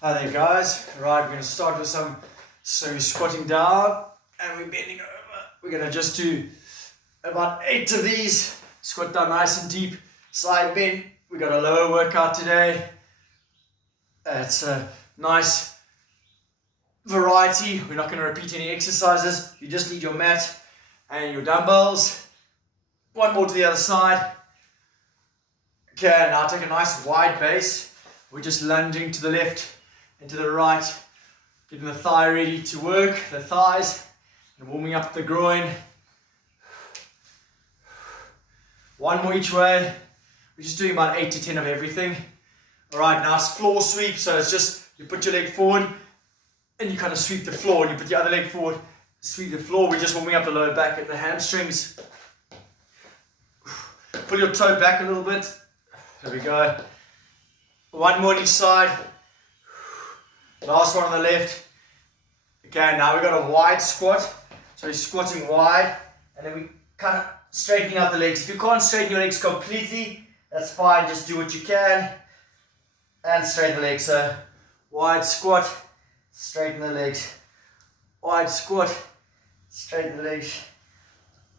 Hi there guys. Right, we're going to start with so you're squatting down and we're bending over. We're going to just do about 8 of these. Squat down nice and deep, side bend. We got a lower workout today. It's a nice variety. We're not going to repeat any exercises. You just need your mat and your dumbbells. One more to the other side. Okay, now take a nice wide base. We're just lunging to the left and to the right, getting the thigh ready to work, the thighs, and warming up the groin. One more each way. We're just doing about 8 to 10 of everything. All right, now it's floor sweep, so it's just you put your leg forward and you kind of sweep the floor, and you put your other leg forward, sweep the floor. We're just warming up the lower back and the hamstrings. Pull your toe back a little bit. There we go. One more on each side. Last one on the left. Okay, now we've got a wide squat. So you're squatting wide, and then we kind of straightening out the legs. If you can't straighten your legs completely, that's fine. Just do what you can and straighten the legs. So wide squat, straighten the legs. Wide squat, straighten the legs.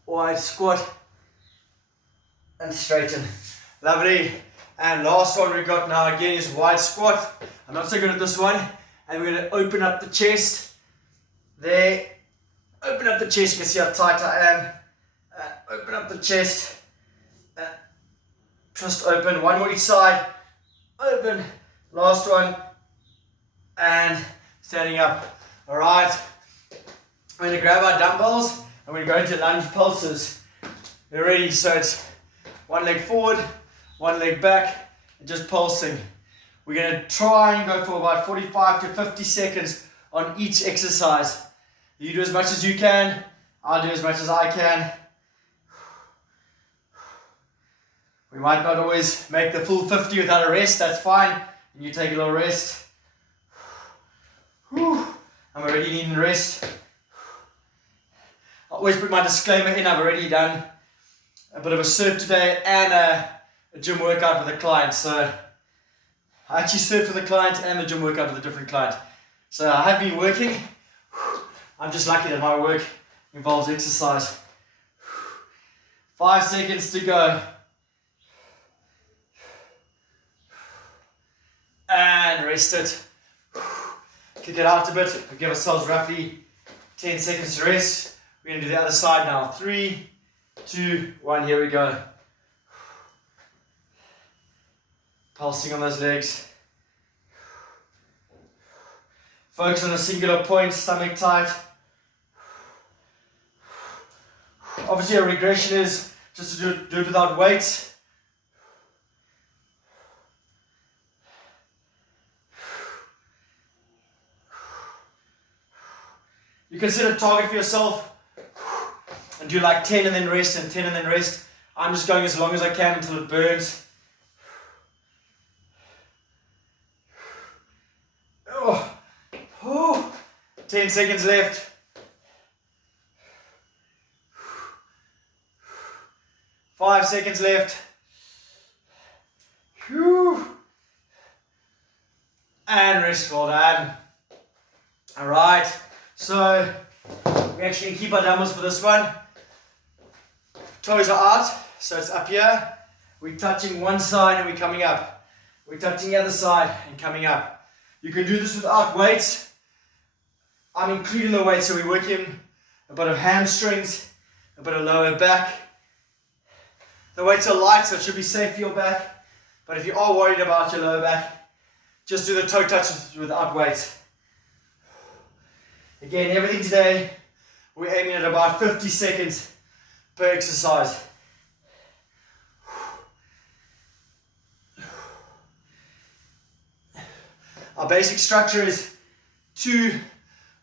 Wide squat and straighten. Lovely. And last one we got now again is wide squat. I'm not so good at this one. And we're going to open up the chest. There. Open up the chest. You can see how tight I am. Open up the chest. Just open. One more each side. Open. Last one. And standing up. Alright. We're going to grab our dumbbells. And we're going to go into lunge pulses. We're ready. So it's one leg forward, one leg back, and just pulsing. We're going to try and go for about 45 to 50 seconds on each exercise. You do as much as you can. I'll do as much as I can. We might not always make the full 50 without a rest. That's fine. And you take a little rest. I'm already needing rest. I always put my disclaimer in. I've already done a bit of a surf today and a gym workout with a client. So I actually surf with a client and the gym workout with a different client. So I have been working. I'm just lucky that my work involves exercise. 5 seconds to go. And rest it. Kick it out a bit. We'll give ourselves roughly 10 seconds to rest. We're going to do the other side now. 3, 2, 1, here we go. Pulsing on those legs. Focus on a singular point, stomach tight. Obviously a regression is just to do it without weights. You can set a target for yourself and do like 10 and then rest and 10 and then rest. I'm just going as long as I can until it burns. 10 seconds left. 5 seconds left. And rest. Well done. Alright, so we actually keep our dumbbells for this one. Toes are out, so it's up here. We're touching one side and we're coming up. We're touching the other side and coming up. You can do this without weights. I'm including the weight, so we're working a bit of hamstrings, a bit of lower back. The weights are light, so it should be safe for your back. But if you are worried about your lower back, just do the toe touches without weights. Again, everything today, we're aiming at about 50 seconds per exercise. Our basic structure is 2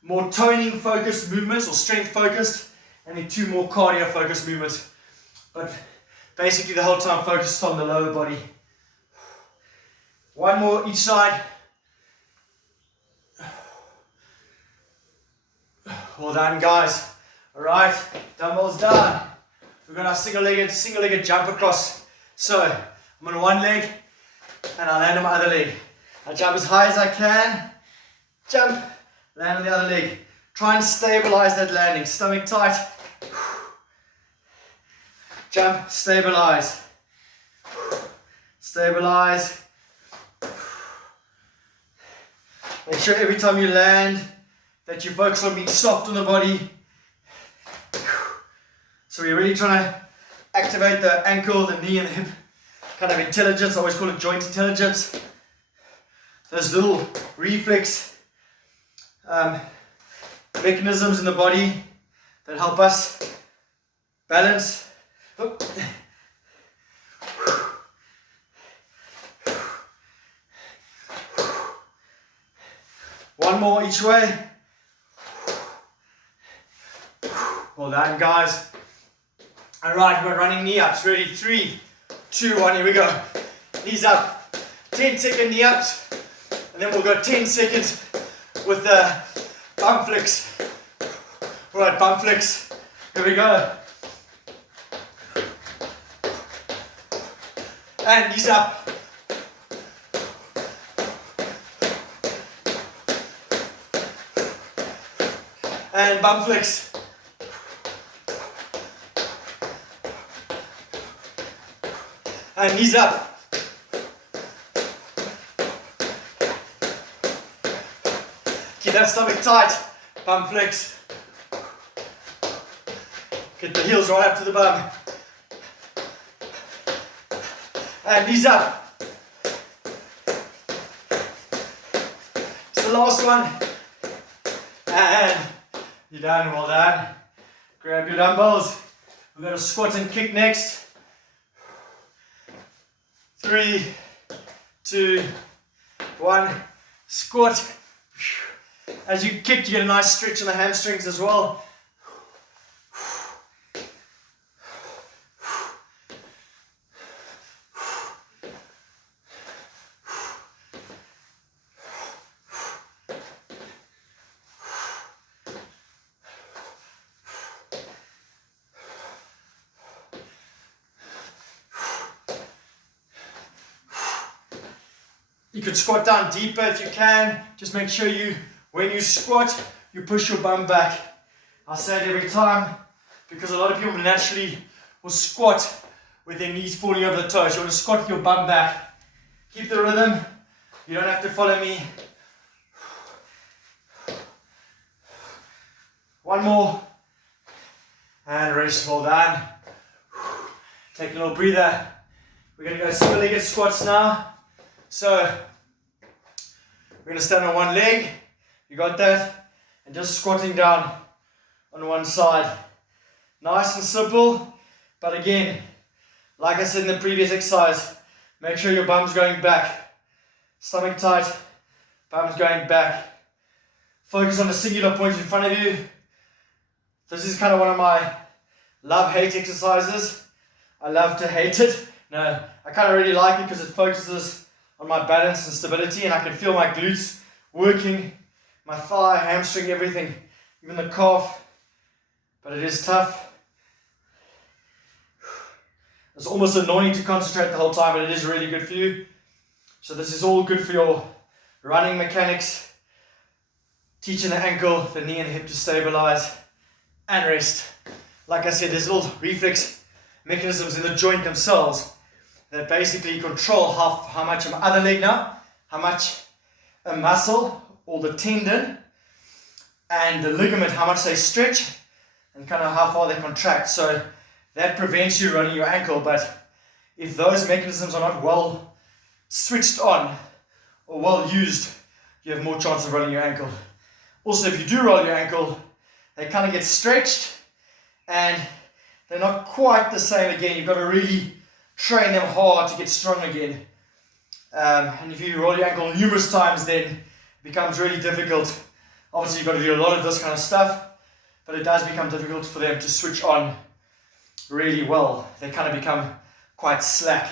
more toning focused movements or strength focused, and then 2 more cardio focused movements. But basically the whole time focused on the lower body. 1 more each side. Well done guys. Alright, dumbbells down. We've got our single-legged jump across. So I'm on one leg and I'll land on my other leg. I jump as high as I can. Jump, land on the other leg. Try and stabilize that landing. Stomach tight. Jump, stabilize. Stabilize. Make sure every time you land that you focus on being soft on the body. So we're really trying to activate the ankle, the knee and the hip kind of intelligence. I always call it joint intelligence. Those little reflex mechanisms in the body that help us balance. One more each way. Well done, guys. Alright, we're running knee ups. Ready? 3, 2, 1, here we go. Knees up. 10-second knee ups. And then we'll go 10 seconds with the bum flicks. Alright, bum flicks. Here we go. And knees up. And bum flicks. And knees up. Keep that stomach tight. Bum flex. Get the heels right up to the bum. And knees up. It's the last one. And you're done. Well done. Grab your dumbbells. We're going to squat and kick next. 3, 2, 1, squat. As you kick, you get a nice stretch in the hamstrings as well. You could squat down deeper if you can. Just make sure when you squat, you push your bum back. I say it every time because a lot of people naturally will squat with their knees falling over the toes. You want to squat with your bum back. Keep the rhythm. You don't have to follow me. One more. And rest. Well done. Take a little breather. We're going to go single-legged squats now. So, we're going to stand on one leg, you got that, and just squatting down on one side. Nice and simple, but again, like I said in the previous exercise, make sure your bum's going back. Stomach tight, bum's going back. Focus on a singular point in front of you. This is kind of one of my love-hate exercises. I love to hate it. No, I kind of really like it because it focuses on my balance and stability, and I can feel my glutes working, my thigh, hamstring, everything, even the calf, but it is tough. It's almost annoying to concentrate the whole time, but it is really good for you. So this is all good for your running mechanics, teaching the ankle, the knee and the hip to stabilize and rest. Like I said, there's little reflex mechanisms in the joint themselves that basically control how much of my other leg now, how much a muscle or the tendon and the ligament, how much they stretch and kind of how far they contract. So that prevents you rolling your ankle, but if those mechanisms are not well switched on or well used, you have more chance of rolling your ankle. Also, if you do roll your ankle, they kind of get stretched and they're not quite the same again. You've got to really train them hard to get strong again. And if you roll your ankle numerous times, then it becomes really difficult. Obviously, you've got to do a lot of this kind of stuff, but it does become difficult for them to switch on really well. They kind of become quite slack.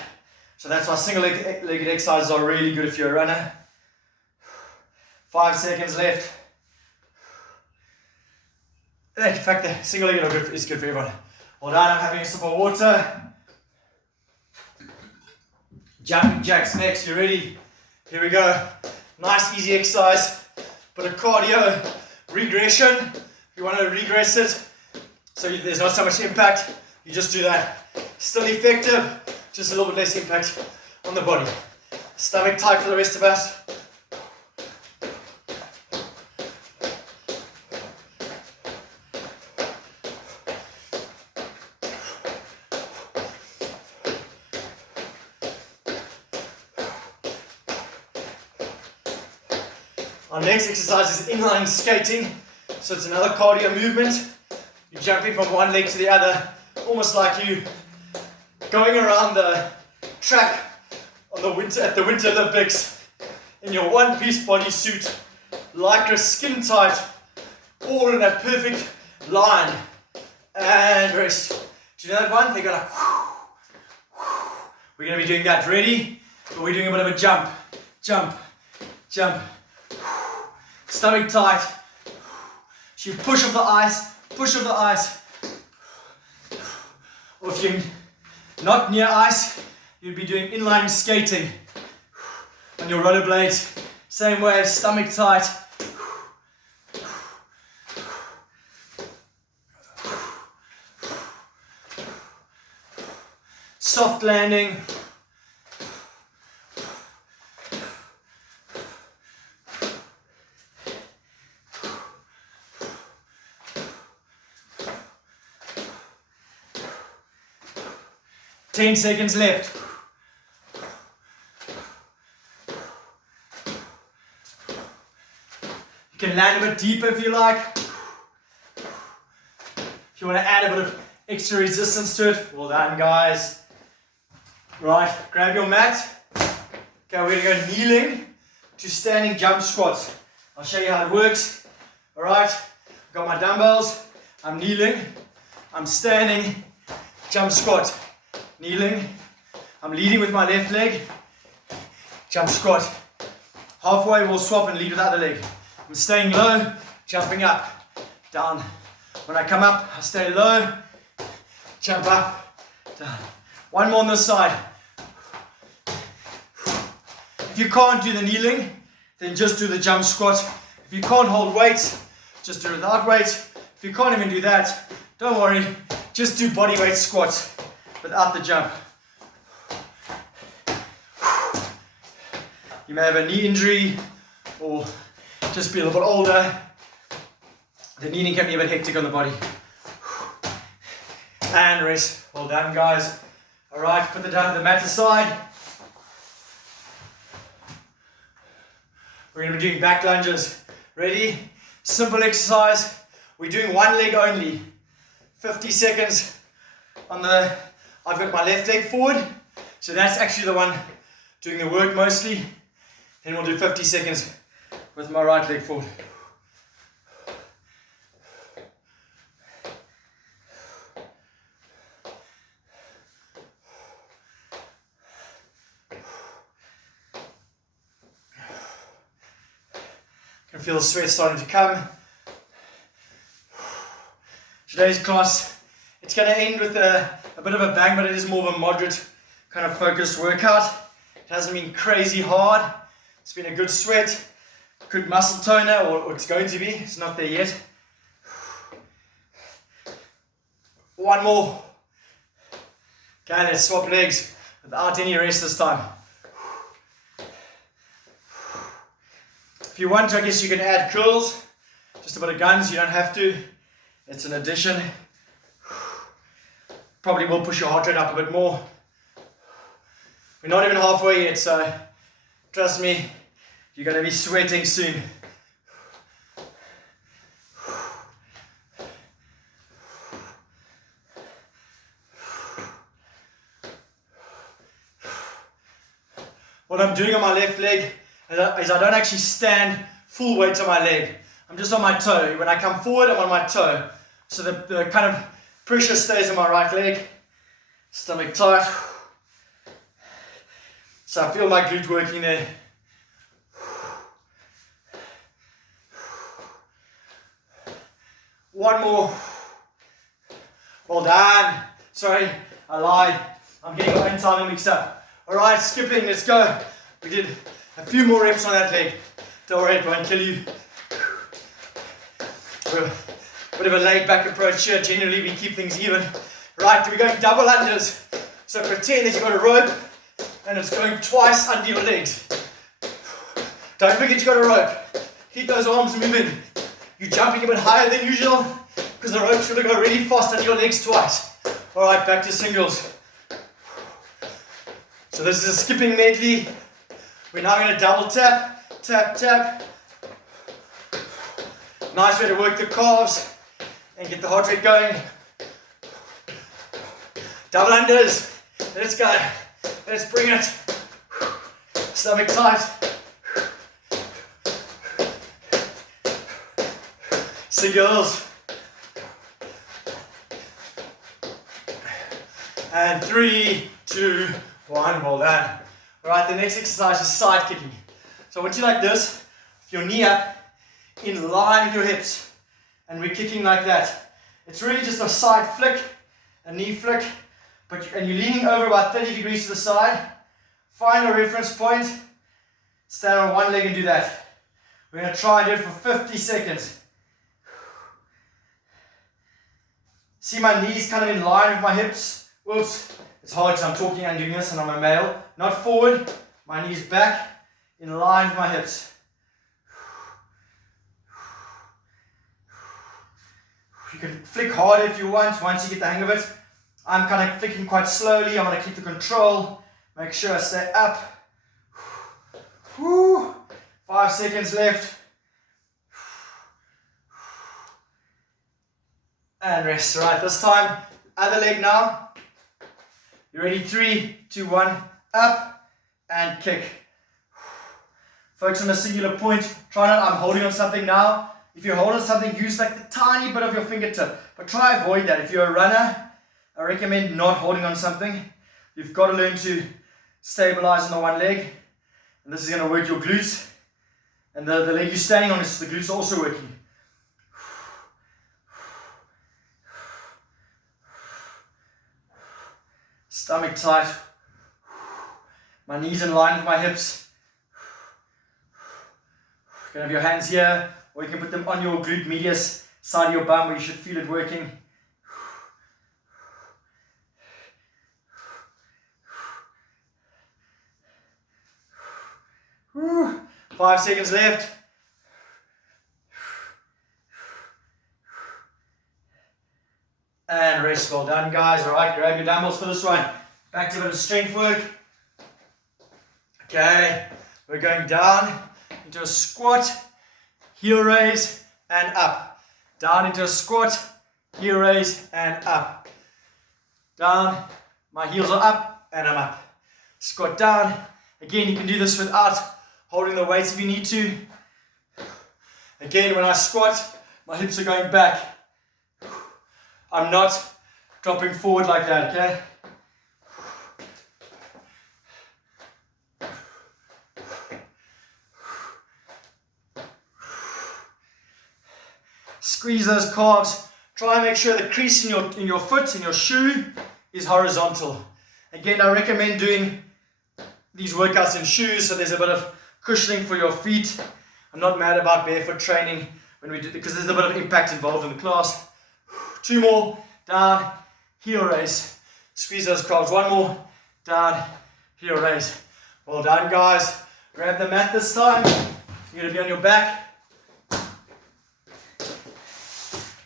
So that's why single-legged exercises are really good if you're a runner. 5 seconds left. In fact, the single-legged is good for everyone. Well done, I'm having a sip of water. Jumping jacks next, you ready? Here we go. Nice easy exercise, but a cardio regression. If you want to regress it, so there's not so much impact, you just do that. Still effective, just a little bit less impact on the body. Stomach tight for the rest of us. Our next exercise is inline skating. So it's another cardio movement. You're jumping from one leg to the other, almost like you going around the track on at the Winter Olympics in your one-piece bodysuit, lycra skin tight, all in a perfect line. And rest. Do you know that one? They go like, whoo, whoo. We're going to be doing that. Ready? But we're doing a bit of a jump, jump, jump. Stomach tight. So you push off the ice, push off the ice. Or if you're not near ice, you'd be doing inline skating on your rollerblades. Same way, stomach tight. Soft landing. Ten seconds left. You can land a bit deeper if you like. If you want to add a bit of extra resistance to it, well done, guys. Right, grab your mat. Okay, we're going to go kneeling to standing jump squats. I'll show you how it works. Alright, I've got my dumbbells. I'm kneeling. I'm standing jump squat. Kneeling, I'm leading with my left leg, jump squat. Halfway we'll swap and lead with the other leg. I'm staying low, jumping up, down. When I come up, I stay low, jump up, down. One more on this side. If you can't do the kneeling, then just do the jump squat. If you can't hold weights, just do it without weights. If you can't even do that, don't worry, just do body weight squats without the jump. You may have a knee injury or just be a little bit older. The kneeling can be a bit hectic on the body. And rest. Well done, guys. Alright, put the mat aside. We're going to be doing back lunges. Ready? Simple exercise. We're doing one leg only. 50 seconds on the... I've got my left leg forward, so that's actually the one doing the work mostly. Then we'll do 50 seconds with my right leg forward. Can feel the sweat starting to come. Today's class, it's going to end with a bit of a bang, but it is more of a moderate kind of focused workout. It hasn't been crazy hard. It's been a good sweat, good muscle toner, or it's going to be. It's not there yet. One more. Okay, let's swap legs without any rest this time. If you want to, I guess you can add curls. Just a bit of guns, you don't have to. It's an addition. Probably will push your heart rate up a bit more. We're not even halfway yet, so trust me, you're going to be sweating soon. What I'm doing on my left leg is I don't actually stand full weight on my leg. I'm just on my toe. When I come forward, I'm on my toe. So the kind of pressure stays on my right leg. Stomach tight. So I feel my glute working there. One more. Well done. Sorry, I lied. I'm getting my own timing mixed up. Alright, skipping, let's go. We did A few more reps on that leg. Don't worry, it won't kill you. Bit of a laid back approach here. Generally we keep things even. Right, we're going double unders. So pretend that you've got a rope and it's going twice under your legs. Don't forget you've got a rope. Keep those arms moving. You're jumping a bit higher than usual because the rope's going to go really fast under your legs twice. Alright, back to singles. So this is a skipping medley. We're now going to double tap, tap, tap. Nice way to work the calves and get the heart rate going. Double unders. Let's go. Let's bring it. Stomach tight. Singles. And 3, 2, 1. Well done. Alright, the next exercise is side kicking. So I want you like this, your knee up, in line with your hips. And we're kicking like that. It's really just a side flick, a knee flick, and you're leaning over about 30 degrees to the side. Find a reference point, stand on one leg and do that. We're going to try and do it for 50 seconds. See my knees kind of in line with my hips. Whoops, it's hard because I'm talking and doing this and I'm a male. Not forward, my knees back, in line with my hips. You can flick harder if you want, once you get the hang of it. I'm kind of flicking quite slowly. I want to keep the control. Make sure I stay up. 5 seconds left. And rest. Right, this time, other leg now. You ready? 3, 2, 1. Up and kick. Focus on a singular point. Try not, I'm holding on something now. If you're holding something, use like the tiny bit of your fingertip. But try avoid that. If you're a runner, I recommend not holding on something. You've got to learn to stabilize on the one leg. And this is going to work your glutes. And the leg you're standing on, is the glutes are also working. Stomach tight. My knees in line with my hips. You can have your hands here, or you can put them on your glute medius, side of your bum where you should feel it working. 5 seconds left. And rest. Well done, guys. Alright, grab your dumbbells for this one. Back to a bit of strength work. Okay, we're going down into a squat, heel raise, and up. Down into a squat, heel raise, and up. Down, my heels are up, and I'm up. Squat down. Again, you can do this without holding the weights if you need to. Again, when I squat, my hips are going back. I'm not dropping forward like that, okay? Squeeze those calves. Try and make sure the crease in your foot, in your shoe, is horizontal. Again, I recommend doing these workouts in shoes so there's a bit of cushioning for your feet. I'm not mad about barefoot training when we do, because there's a bit of impact involved in the class. 2 more, down, heel raise. Squeeze those calves. 1 more, down, heel raise. Well done, guys. Grab the mat this time. You're going to be on your back.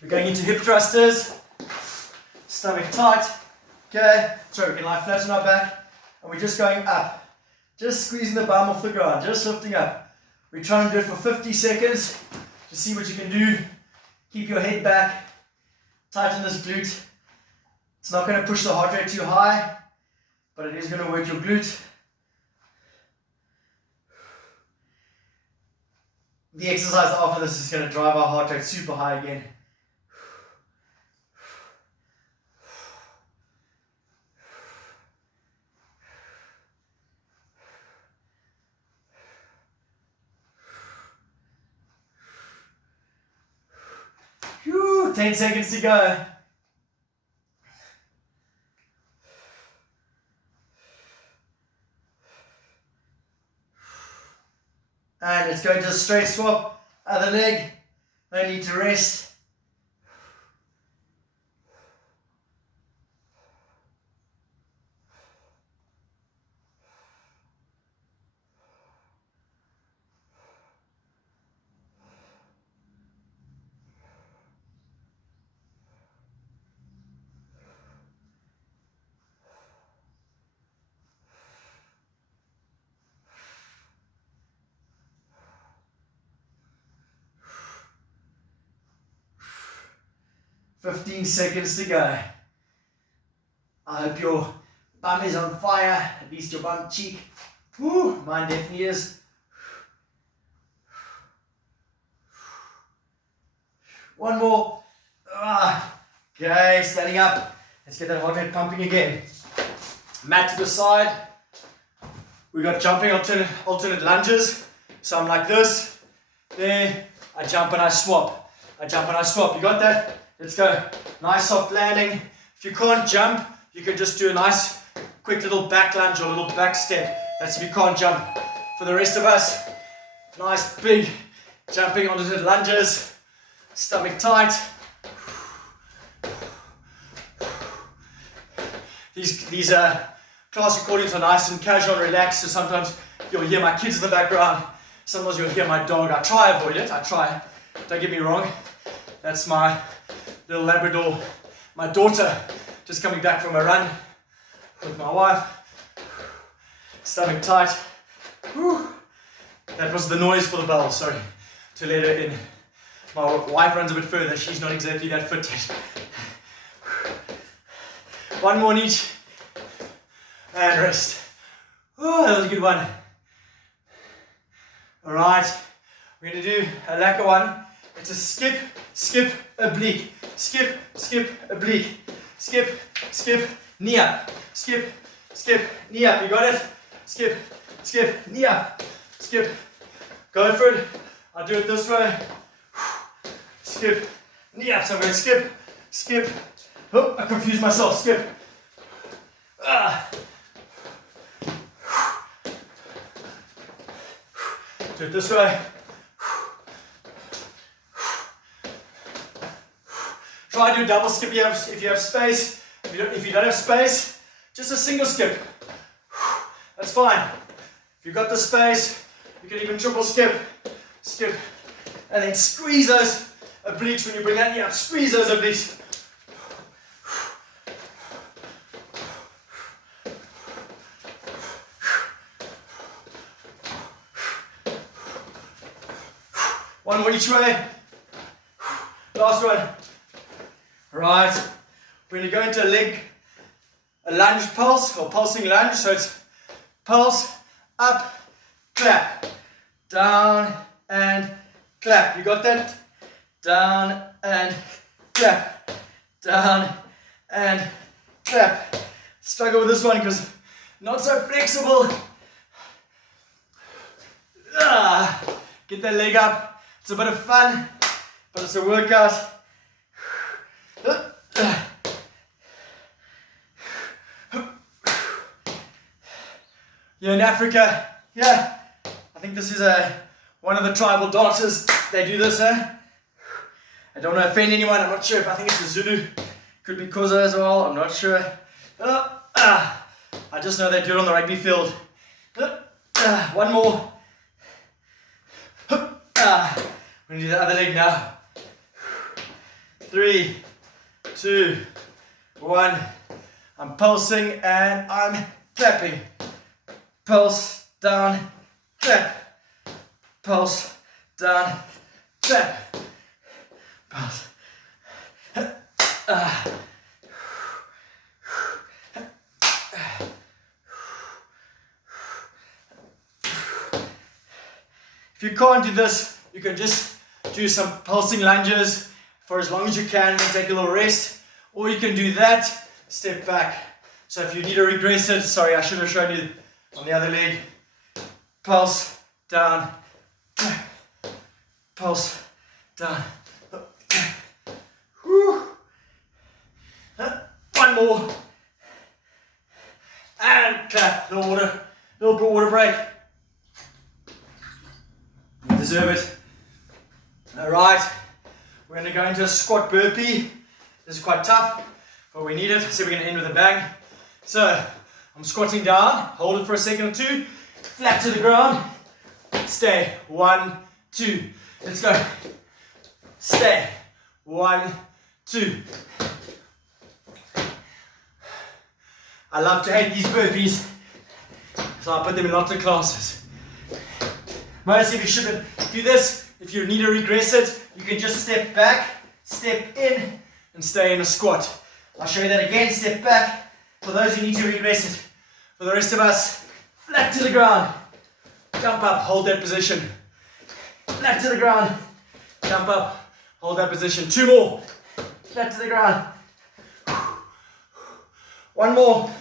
We're going into hip thrusters. Stomach tight. Okay, so we can lie flat on our back. And we're just going up. Just squeezing the bum off the ground. Just lifting up. We're trying to do it for 50 seconds. To see what you can do. Keep your head back. Tighten this glute. It's not going to push the heart rate too high, but it is going to work your glute. The exercise after this is going to drive our heart rate super high again. Whew, 10 seconds to go. let's go into a straight swap. Other leg, no need to rest. "15 seconds to go." I hope your bum is on fire, at least your bum cheek. Woo, mine definitely is. One more. Okay, standing up. Let's get that heart rate pumping again. Mat to the side. We got jumping alternate lunges. So I'm like this. There, I jump and I swap. I jump and I swap. You got that? Let's go. Nice soft landing. If you can't jump, you can just do a nice quick little back lunge or a little back step. That's if you can't jump. For the rest of us, nice big jumping alternate lunges. Stomach tight. These class recordings are nice and casual and relaxed, so sometimes you'll hear my kids in the background. Sometimes you'll hear my dog. I try avoid it. I try. Don't get me wrong. That's my little Labrador, my daughter, just coming back from a run with my wife. Stomach tight. Whew. That was the noise for the bell, sorry, to let her in. My wife runs a bit further, she's not exactly that fit yet. One more on each, and rest. Oh, that was a good one. Alright, we're going to do a lacquer one. It's a skip, skip, oblique. Skip, skip, oblique. Skip, skip, knee up. Skip, skip, knee up. You got it? Skip, skip, knee up. Skip. Go for it. I'll do it this way. Skip, knee up. So I'm going to skip, skip. Oh, I confused myself. Skip. Do it this way. Try to do double skip if you have space. If you don't have space, just a single skip. That's fine. If you've got the space, you can even triple skip. Skip. And then squeeze those obliques when you bring that knee up. Squeeze those obliques. One more each way. Last one. Right. We're going to go into a lunge pulse or pulsing lunge. So it's pulse, up, clap, down and clap. You got that? Down and clap, down and clap. Struggle with this one because not so flexible. Get that leg up. It's a bit of fun, but it's a workout. You're in Africa, yeah. I think this is one of the tribal dances. They do this, I don't want to offend anyone. I'm not sure if I think it's the Zulu. Could be Xhosa as well. I'm not sure. I just know they do it on the rugby field. One more. We're going to do the other leg now. 3, 2, 1. I'm pulsing and I'm clapping. Pulse, down, clap. Pulse, down, clap. Pulse. If you can't do this, you can just do some pulsing lunges for as long as you can and take a little rest. Or you can do that, step back. So if you need to regress it, sorry, I should have shown you on the other leg. Pulse, down, pulse, down. One more. And clap, little water break. Alright, we're going to go into a squat burpee. This is quite tough, but we need it, so we're going to end with a bang. So, I'm squatting down, hold it for a second or two, flat to the ground, stay, 1, 2, let's go, stay, 1, 2. I love to hate these burpees, so I put them in lots of classes. Most of you shouldn't do this. If you need to regress it, you can just step back, step in, and stay in a squat. I'll show you that again, step back, for those who need to regress it. For the rest of us, flat to the ground, jump up, hold that position. Flat to the ground, jump up, hold that position. 2 more, flat to the ground. 1 more.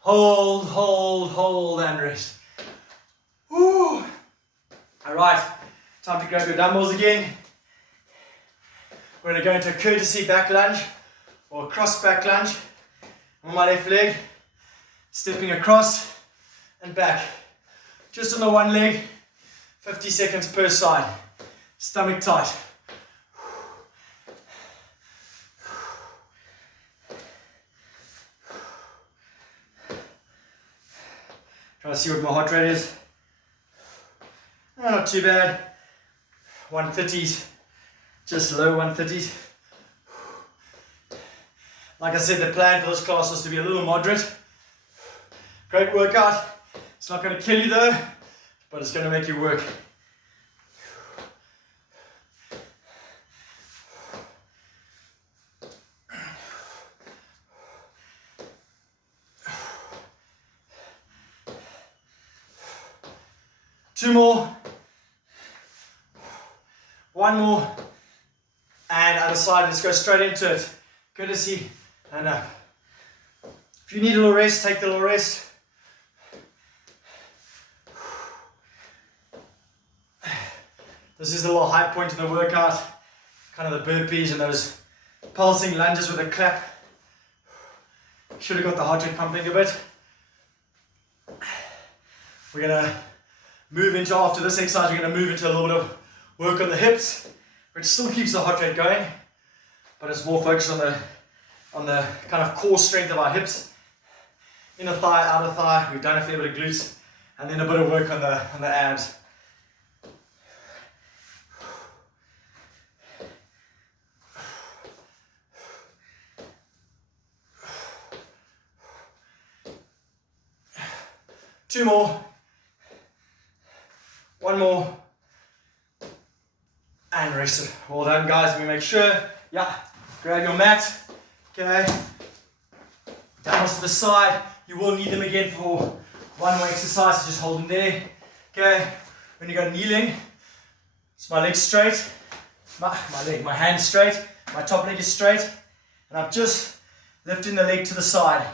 Hold, hold, hold, and rest. Woo. All right, time to grab your dumbbells again. We're going to go into a courtesy back lunge or a cross back lunge. On my left leg, stepping across and back. Just on the one leg, 50 seconds per side. Stomach tight. Trying to see what my heart rate is. Oh, not too bad. 130s, just low 130s. Like I said, the plan for this class was to be a little moderate. Great workout. It's not going to kill you though, but it's going to make you work. Two more. 1 more. And other side, let's go straight into it. Courtesy and up. If you need a little rest, take the little rest. This is the little high point of the workout. Kind of the burpees and those pulsing lunges with a clap. Should have got the heart rate pumping a bit. We're going to move into, after this exercise, we're going to move into a little bit of work on the hips, which still keeps the heart rate going, but it's more focused on the kind of core strength of our hips. Inner thigh, outer thigh, we've done a fair bit of glutes, and then a bit of work on the abs. Two more. 1 more. And rest it. Well done, guys. We make sure, yeah, grab your mat. Okay. Down to the side. You will need them again for 1 more exercise. So just hold them there. Okay. When you go kneeling, it's my leg straight. My hand straight. My top leg is straight. And I'm just lifting the leg to the side.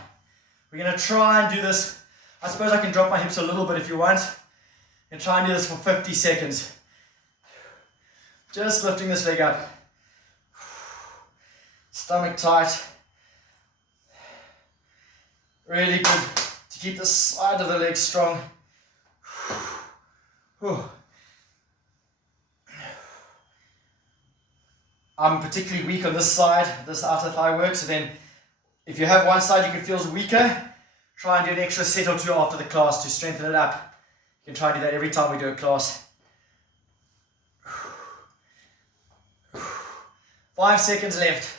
We're going to try and do this. I suppose I can drop my hips a little bit if you want. And try and do this for 50 seconds. Just lifting this leg up. Stomach tight. Really good to keep the side of the leg strong. I'm particularly weak on this side, this outer thigh work, so then if you have one side you can feel weaker, try and do an extra set or 2 after the class to strengthen it up. You can try and do that every time we do a class. 5 seconds left.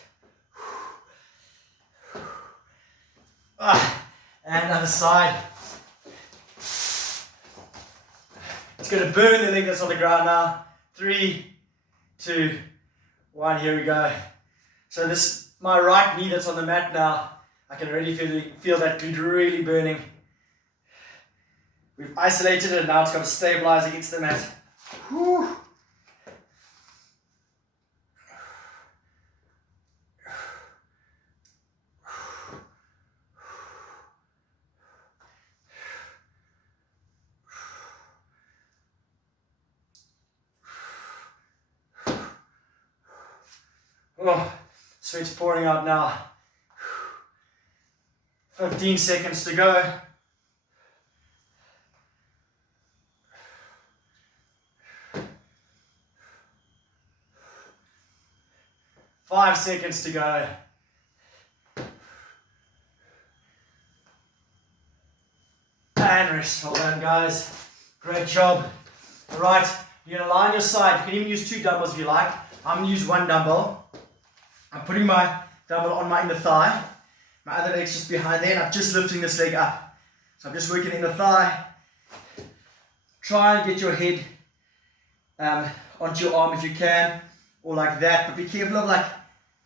And other side. It's going to burn the leg that's on the ground now. 3, 2, 1, here we go. So this, my right knee that's on the mat now, I can already feel that glute really burning. We've isolated it, now it's got to stabilize against the mat. Whew. Oh, sweat's pouring out now. 15 seconds to go. 5 seconds to go. And rest. Well done, guys. Great job. All right, you're going to lie on your side. You can even use 2 dumbbells if you like. I'm going to use 1 dumbbell. I'm putting my dumbbell on my inner thigh. My other leg's just behind there, and I'm just lifting this leg up. So I'm just working the inner thigh. Try and get your head onto your arm if you can, or like that. But be careful of like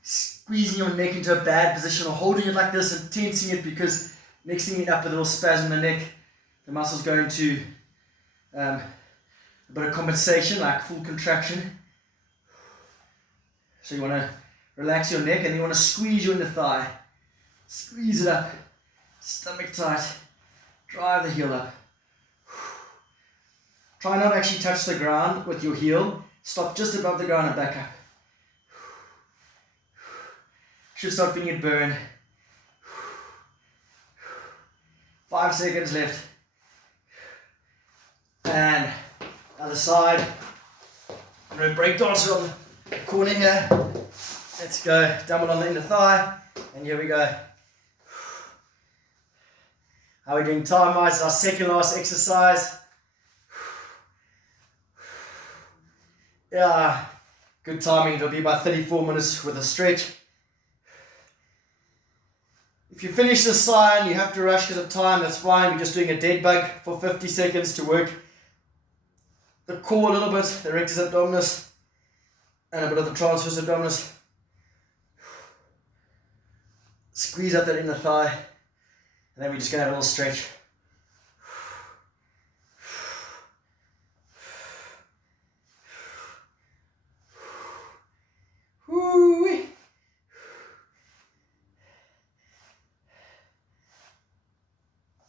squeezing your neck into a bad position or holding it like this and tensing it, because next thing you end up with a little spasm in the neck, the muscles go into a bit of compensation, like full contraction. So you want to relax your neck, and then you want to squeeze your inner thigh. Squeeze it up, stomach tight, drive the heel up. Try not to actually touch the ground with your heel. Stop just above the ground and back up. Should start feeling it burn. 5 seconds left. And other side. I'm going to break dancer on the corner here. Let's go. Dumbbell on the inner thigh. And here we go. How are we doing time-wise? Our second last exercise. Yeah, good timing. It'll be about 34 minutes with a stretch. If you finish this side and you have to rush because of time, that's fine. We're just doing a dead bug for 50 seconds to work the core a little bit, the rectus abdominis, and a bit of the transverse abdominis. Squeeze up that inner thigh, and then we're just going to have a little stretch. Woo-wee.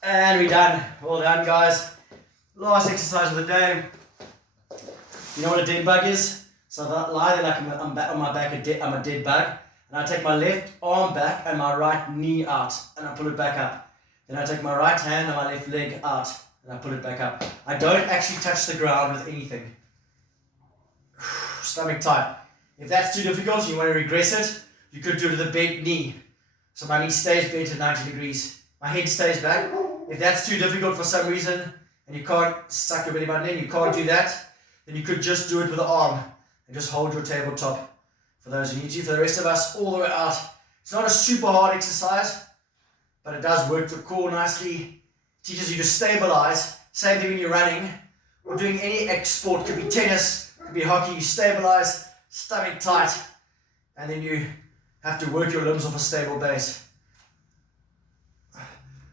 And we're done. Well done, guys. Last exercise of the day. You know what a dead bug is? So if I lie there like I'm back on my back, I'm a dead bug. And I take my left arm back and my right knee out, and I pull it back up. Then I take my right hand and my left leg out, and I pull it back up. I don't actually touch the ground with anything. Stomach tight. If that's too difficult and you want to regress it, you could do it with a bent knee. So my knee stays bent at 90 degrees. My head stays back. If that's too difficult for some reason, and you can't suck your belly button in, you can't do that, then you could just do it with the arm and just hold your tabletop. For those who need to, for the rest of us, all the way out. It's not a super hard exercise, but it does work the core nicely. Teaches you to stabilize. Same thing when you're running or doing any sport. Could be tennis, could be hockey. You stabilize, stomach tight, and then you have to work your limbs off a stable base.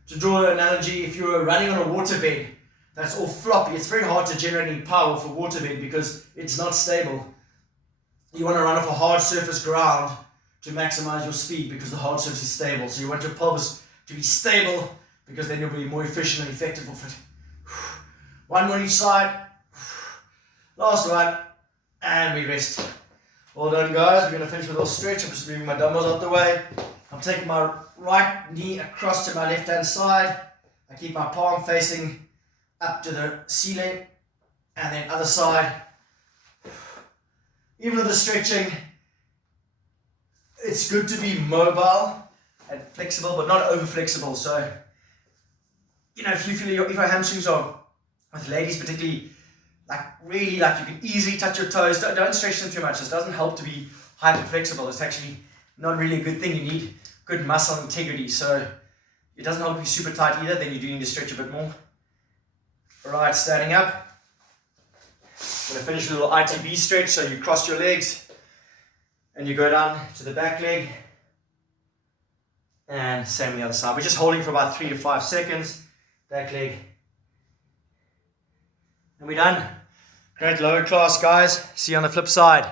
To draw an analogy, if you're running on a waterbed that's all floppy, it's very hard to generate any power for waterbed because it's not stable. You want to run off a hard surface ground to maximize your speed because the hard surface is stable. So you want your pelvis to be stable because then you'll be more efficient and effective with it. One more each side. Last one. And we rest. Well done, guys. We're going to finish with a little stretch. I'm just moving my dumbbells out the way. I'm taking my right knee across to my left hand side. I keep my palm facing up to the ceiling. And then other side. Even with the stretching, it's good to be mobile and flexible, but not over flexible. So, you know, if you feel if your hamstrings are, with ladies particularly, like really like you can easily touch your toes, don't stretch them too much. This doesn't help to be hyper flexible. It's actually not really a good thing. You need good muscle integrity. So it doesn't help to be super tight either. Then you do need to stretch a bit more. All right, standing up. I'm going to finish with a little ITB stretch. So you cross your legs and you go down to the back leg. And same on the other side. We're just holding for about 3 to 5 seconds. Back leg. And we're done. Great lower class, guys. See you on the flip side.